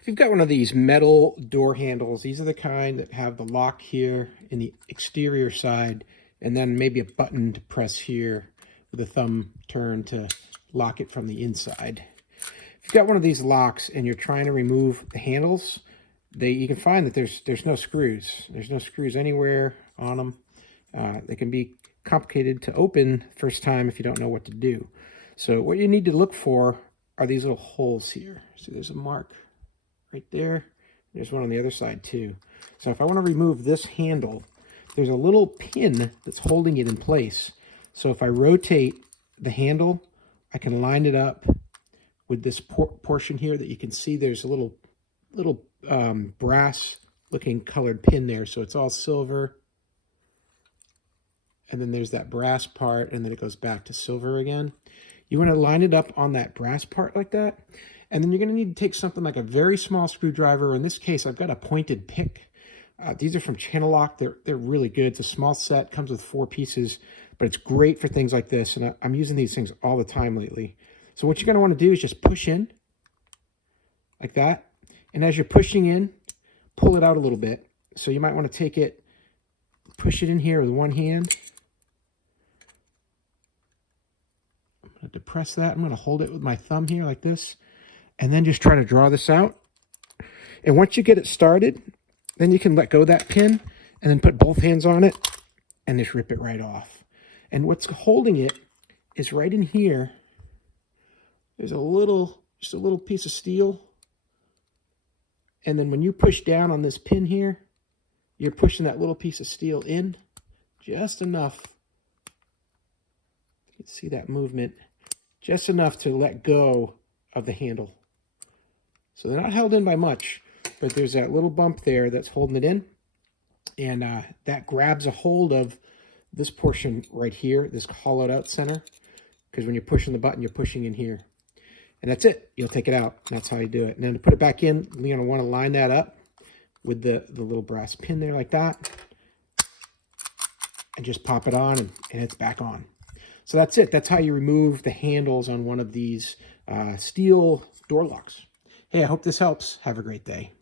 If you've got one of these metal door handles, these are the kind that have the lock here in the exterior side, and then maybe a button to press here with a thumb turn to lock it from the inside. If you've got one of these locks and you're trying to remove the handles, you can find that there's no screws. There's no screws anywhere on them. They can be complicated to open first time if you don't know what to do. So what you need to look for are these little holes here. So there's a mark right there. There's one on the other side too. So if I want to remove this handle, there's a little pin that's holding it in place. So if I rotate the handle, I can line it up with this portion here that you can see there's a little brass looking colored pin there. So it's all silver. And then there's that brass part, and then it goes back to silver again. You want to line it up on that brass part like that. And then you're going to need to take something like a very small screwdriver. In this case, I've got a pointed pick. These are from Channel Lock. They're really good. It's a small set, comes with 4 pieces, but it's great for things like this. And I'm using these things all the time lately. So what you're going to want to do is just push in like that. And as you're pushing in, pull it out a little bit. So you might want to take it, push it in here with one hand. I'm going to depress that. I'm going to hold it with my thumb here like this. And then just try to draw this out. And once you get it started, then you can let go of that pin and then put both hands on it and just rip it right off. And what's holding it is right in here. There's just a little piece of steel. And then when you push down on this pin here, you're pushing that little piece of steel in just enough. You can see that movement, just enough to let go of the handle. So they're not held in by much, but there's that little bump there that's holding it in. And that grabs a hold of this portion right here, this hollowed out center. Because when you're pushing the button, you're pushing in here. And that's it. You'll take it out. That's how you do it. And then to put it back in, you're going to want to line that up with the little brass pin there like that. And just pop it on and it's back on. So that's it. That's how you remove the handles on one of these steel door locks. Hey, I hope this helps. Have a great day.